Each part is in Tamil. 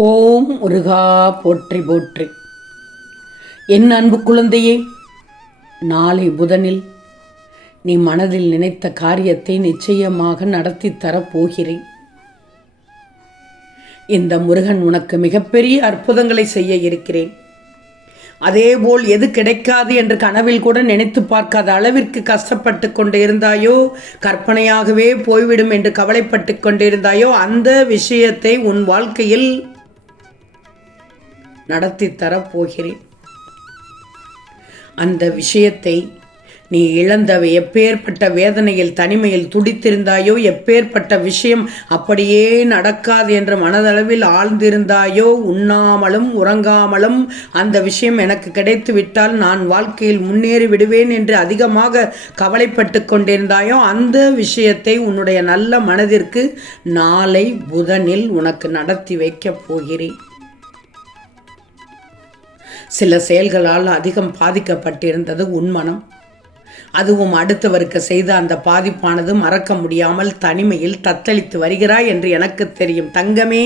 ஓம் முருகா போற்றி போற்றி. என் அன்பு குழந்தையே நாளை புதனில் நீ மனதில் நினைத்த காரியத்தை நிச்சயமாக நடத்தி தரப்போகிறேன். இந்த முருகன் உனக்கு மிகப்பெரிய அற்புதங்களை செய்ய இருக்கிறேன். அதேபோல் எது கிடைக்காது என்று கனவில் கூட நினைத்து பார்க்காத அளவிற்கு கஷ்டப்பட்டு கொண்டு இருந்தாயோ கற்பனையாகவே போய்விடும் என்று கவலைப்பட்டு கொண்டிருந்தாயோ அந்த விஷயத்தை உன் வாழ்க்கையில் நடத்தி தரப்போகிறேன் அந்த விஷயத்தை நீ இழந்தவை எப்பேற்பட்ட வேதனையில் தனிமையில் துடித்திருந்தாயோ எப்பேற்பட்ட விஷயம் அப்படியே நடக்காது என்ற மனதளவில் ஆழ்ந்திருந்தாயோ உண்ணாமலும் உறங்காமலும் அந்த விஷயம் எனக்கு கிடைத்து விட்டால் நான் வாழ்க்கையில் முன்னேறி விடுவேன் என்று அதிகமாக கவலைப்பட்டு கொண்டிருந்தாயோ அந்த விஷயத்தை உன்னுடைய நல்ல மனதிற்கு நாளை புதனில் உனக்கு நடத்தி வைக்கப் போகிறேன். சில செயல்களால் அதிகம் பாதிக்கப்பட்டிருந்தது உன் மனம். அதுவும் அடுத்தவருக்கு செய்த அந்த பாதிப்பானது மறக்க முடியாமல் தனிமையில் தத்தளித்து வருகிறாய் என்று எனக்கு தெரியும். தங்கமே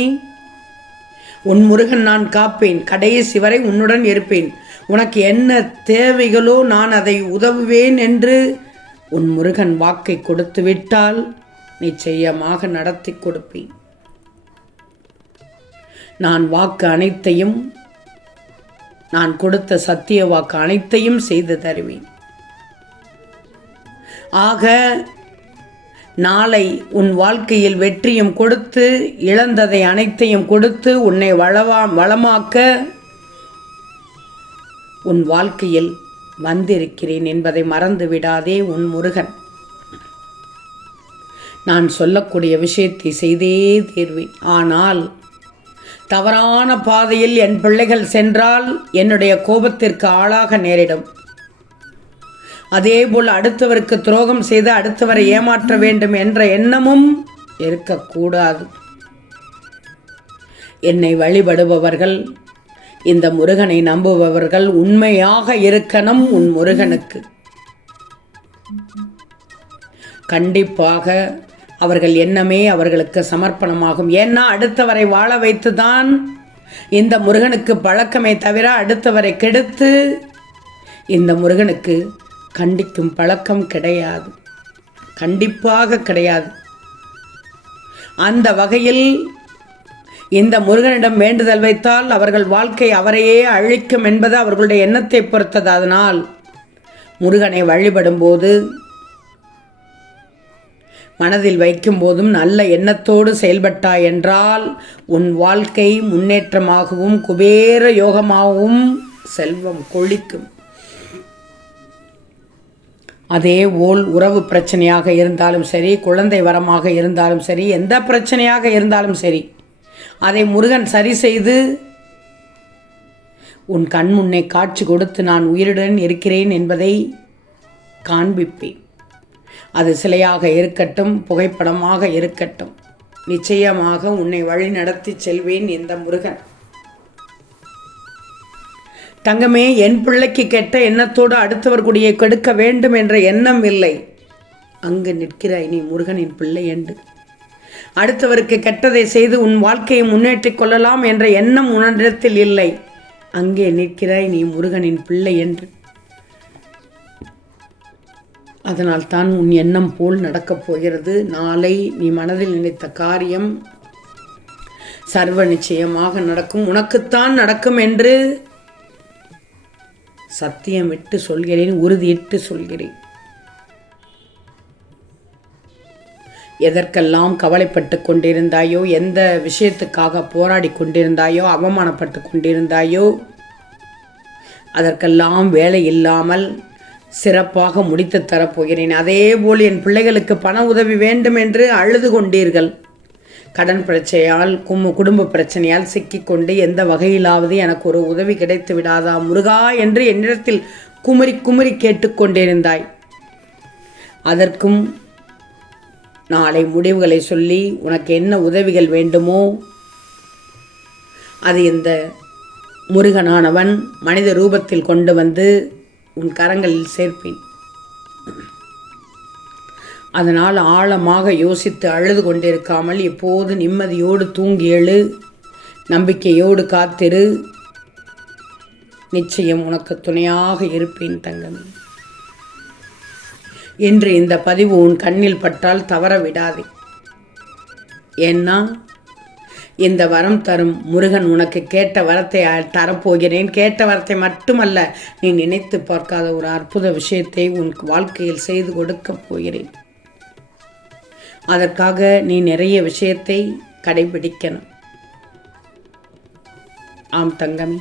உன் முருகன் நான் காப்பேன். கடைசி வரை உன்னுடன் இருப்பேன். உனக்கு என்ன தேவைகளோ நான் அதை உதவுவேன் என்று உன் முருகன் வாக்கை கொடுத்து விட்டால் நிச்சயமாக நடத்தி கொடுப்பேன். நான் வாக்கு அனைத்தையும் நான் கொடுத்த சத்திய வாக்கு அனைத்தையும் செய்து தருவேன். ஆக நாளை உன் வாழ்க்கையில் வெற்றியும் கொடுத்து இழந்ததை அனைத்தையும் கொடுத்து உன்னை வளவா வளமாக்க உன் வாழ்க்கையில் வந்திருக்கிறேன் என்பதை மறந்து விடாதே உன் முருகன். நான் சொல்லக்கூடிய விஷயத்தை செய்தே தீர்வேன். ஆனால் தவறான பாதையில் என் பிள்ளைகள் சென்றால் என்னுடைய கோபத்திற்கு ஆளாக நேரிடும். அதேபோல் அடுத்தவருக்கு துரோகம் செய்து அடுத்தவரை ஏமாற்ற வேண்டும் என்ற எண்ணமும் இருக்கக்கூடாது. என்னை வழிபடுபவர்கள் இந்த முருகனை நம்புபவர்கள் உண்மையாக இருக்கணும் உன் முருகனுக்கு. கண்டிப்பாக அவர்கள் எண்ணமே அவர்களுக்கு சமர்ப்பணமாகும். ஏன்னா அடுத்தவரை வாழ வைத்து தான் இந்த முருகனுக்கு பழக்கமே தவிர அடுத்தவரை கெடுத்து இந்த முருகனுக்கு கண்டிக்கும் பழக்கம் கிடையாது. கண்டிப்பாக கிடையாது. அந்த வகையில் இந்த முருகனிடம் வேண்டுதல் வைத்தால் அவர்கள் வாழ்க்கை அவரையே அழிக்கும் என்பது அவர்களுடைய எண்ணத்தை பொறுத்தது. அதனால் முருகனை வழிபடும்போது மனதில் வைக்கும்போதும் நல்ல எண்ணத்தோடு செயல்பட்டாய் என்றால் உன் வாழ்க்கை முன்னேற்றமாகவும் குபேர யோகமாகவும் செல்வம் கொழிக்கும். அதே போல் உறவு பிரச்சனையாக இருந்தாலும் சரி குழந்தை வரமாக இருந்தாலும் சரி எந்த பிரச்சனையாக இருந்தாலும் சரி அதை முருகன் சரி செய்து உன் கண் முன்னே காட்சி கொடுத்து நான் உயிருடன் இருக்கிறேன் என்பதை காண்பிப்பேன். அது சிலையாக இருக்கட்டும் புகைப்படமாக இருக்கட்டும். நிச்சயமாக உன்னை வழி நடத்தி செல்வேன் இந்த முருகன். தங்கமே என் பிள்ளைக்கு கெட்ட எண்ணத்தோடு அடுத்தவர் குடியை கெடுக்க வேண்டும் என்ற எண்ணம் இல்லை. அங்கு நிற்கிறாய் நீ முருகனின் பிள்ளை என்று. அடுத்தவருக்கு கெட்டதை செய்து உன் வாழ்க்கையை முன்னேற்றிக் கொள்ளலாம் என்ற எண்ணம் உன்னிடத்தில் இல்லை. அங்கே நிற்கிறாய் நீ முருகனின் பிள்ளை என்று. அதனால் தான் உன் எண்ணம் போல் நடக்கப் போகிறது. நாளை நீ மனதில் நினைத்த காரியம் சர்வ நிச்சயமாக நடக்கும். உனக்குத்தான் நடக்கும் என்று சத்தியம் விட்டு சொல்கிறேன் உறுதியிட்டு சொல்கிறேன். எதற்கெல்லாம் கவலைப்பட்டு கொண்டிருந்தாயோ எந்த விஷயத்துக்காக போராடி கொண்டிருந்தாயோ அவமானப்பட்டு கொண்டிருந்தாயோ அதற்கெல்லாம் வேலை இல்லாமல் சிறப்பாக முடித்து தரப்போகிறேன். அதேபோல் என் பிள்ளைகளுக்கு பண உதவி வேண்டும் என்று அழுது கொண்டீர்கள். கடன் பிரச்சனையால் கும் குடும்ப பிரச்சனையால் சிக்கிக்கொண்டு எந்த வகையிலாவது எனக்கு ஒரு உதவி கிடைத்து விடாதா முருகா என்று என்னிடத்தில் குமரி குமரி கேட்டுக்கொண்டிருந்தாய் அதற்கும் நாளை முடிவுகளை சொல்லி உனக்கு என்ன உதவிகள் வேண்டுமோ அது இந்த முருகனானவன் மனித ரூபத்தில் கொண்டு வந்து உன் கரங்களில் சேர்ப்பேன். அதனால் ஆழமாக யோசித்து அழுது கொண்டிருக்காமல் எப்போது நிம்மதியோடு தூங்கி எழு நம்பிக்கையோடு காத்திரு. நிச்சயம் உனக்கு துணையாக இருப்பேன் தங்கமே. இன்று இந்த பதிவு உன் கண்ணில் பட்டால் தவற விடாதே. ஏன்னா இந்த வரம் தரும் முருகன் உனக்கு கேட்ட வரத்தை அ- தரப்போகிறேன். கேட்ட வரத்தை மட்டுமல்ல நீ நினைத்து பார்க்காத ஒரு அற்புத விஷயத்தை உன் வாழ்க்கையில் செய்து கொடுக்கப் போகிறேன். அதற்காக நீ நிறைய விஷயத்தை கடைபிடிக்கணும். ஆம் தங்கமே.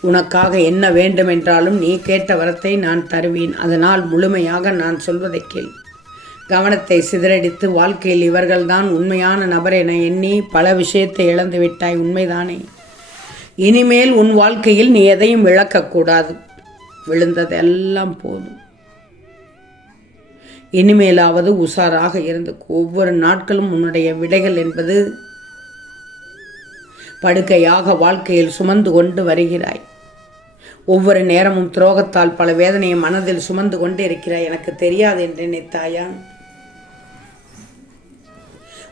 உனக்காக என்ன வேண்டுமென்றாலும் நீ கேட்ட வரத்தை நான் தருவேன். அதனால் முழுமையாக நான் சொல்வதை கேள். கவனத்தை சிதறடித்து வாழ்க்கையில் இவர்கள்தான் உண்மையான நபர் என எண்ணி பல விஷயத்தை இழந்து விட்டாய் உண்மைதானே? இனிமேல் உன் வாழ்க்கையில் நீ எதையும் இழக்கக்கூடாது விழுந்ததெல்லாம் போதும். இனிமேலாவது உஷாராக இருந்து ஒவ்வொரு நாட்களும் உன்னுடைய விடைகள் என்பது படுக்கையாக வாழ்க்கையில் சுமந்து கொண்டு வருகிறாய். ஒவ்வொரு நேரமும் துரோகத்தால் பல வேதனையை மனதில் சுமந்து கொண்டு இருக்கிறாய் எனக்கு தெரியாது என்று நினைத்தாயா?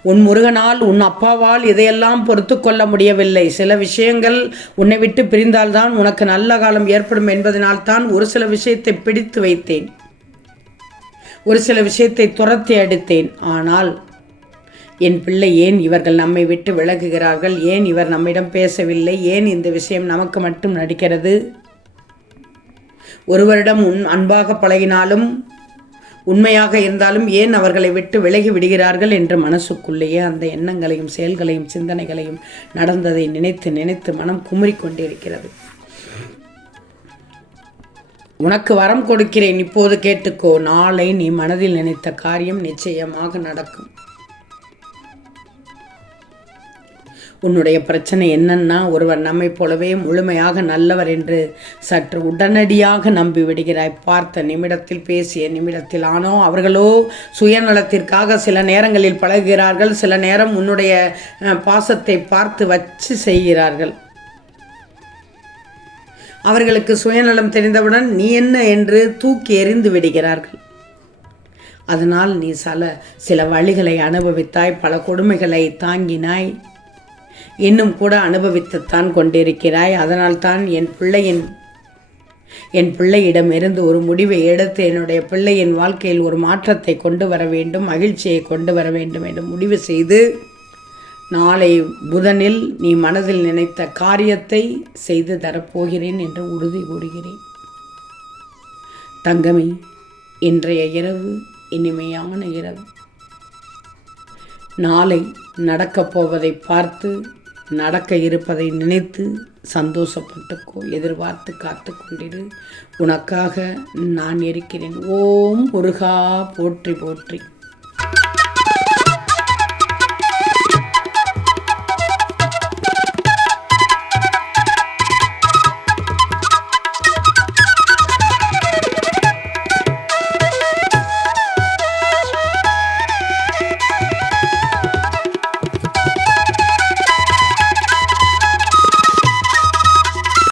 உன் முருகனால் உன் அப்பாவால் இதையெல்லாம் பொறுத்து கொள்ள முடியவில்லை. சில விஷயங்கள் உன்னை விட்டு பிரிந்தால்தான் உனக்கு நல்ல காலம் ஏற்படும் என்பதனால்தான் ஒரு சில விஷயத்தை பிடித்து வைத்தேன். ஒரு சில விஷயத்தை துரத்தி அடித்தேன். ஆனால் என் பிள்ளை ஏன் இவர்கள் நம்மை விட்டு விலகுகிறார்கள்? ஏன் இவர் நம்மிடம் பேசவில்லை? ஏன் இந்த விஷயம் நமக்கு மட்டும் நடிக்கிறது? ஒருவரிடம் உன் அன்பாக பழகினாலும் உண்மையாக இருந்தாலும் ஏன் அவர்களை விட்டு விலகி விடுகிறார்கள் என்று மனசுக்குள்ளேயே அந்த எண்ணங்களையும் செயல்களையும் சிந்தனைகளையும் நடந்ததை நினைத்து நினைத்து மனம் குமுறிக்கொண்டிருக்கிறது உனக்கு வரம் கொடுக்கிறேன் இப்போது கேட்டுக்கோ நாளை நீ மனதில் நினைத்த காரியம் நிச்சயமாக நடக்கும். உன்னுடைய பிரச்சனை என்னன்னா ஒருவர் நம்மைப் போலவே முழுமையாக நல்லவர் என்று சற்று உடனடியாக நம்பி விடுகிறாய் பார்த்த நிமிடத்தில் பேசிய நிமிடத்தில் ஆனோ அவர்களோ சுயநலத்திற்காக சில நேரங்களில் பழகுகிறார்கள். சில நேரம் உன்னுடைய அஹ், பாசத்தை பார்த்து வச்சு செய்கிறார்கள். அவர்களுக்கு சுயநலம் தெரிந்தவுடன் நீ என்ன என்று தூக்கி எறிந்து விடுகிறார்கள். அதனால் நீ சில சில வழிகளை அனுபவித்தாய் பல கொடுமைகளை தாங்கினாய். இன்னும் கூட அனுபவித்துத்தான் கொண்டிருக்கிறாய். அதனால்தான் என் பிள்ளையின் என் பிள்ளையிடமிருந்து ஒரு முடிவை எடுத்து என்னுடைய பிள்ளையின் வாழ்க்கையில் ஒரு மாற்றத்தை கொண்டு வர வேண்டும் மகிழ்ச்சியை கொண்டு வர வேண்டும் என்று முடிவு செய்து நாளை புதனில் நீ மனதில் நினைத்த காரியத்தை செய்து தரப்போகிறேன் என்று உறுதி கூறுகிறேன். தங்கமே இன்றைய இரவு இனிமையான இரவு. நாளை நடக்கப் போவதை பார்த்து நடக்க இருப்பதை நினைத்து சந்தோஷப்பட்டுக்கோ எதிர்பார்த்து காத்து கொண்டிரு. உனக்காக நான் இருக்கிறேன். ஓம் முருகா போற்றி போற்றி.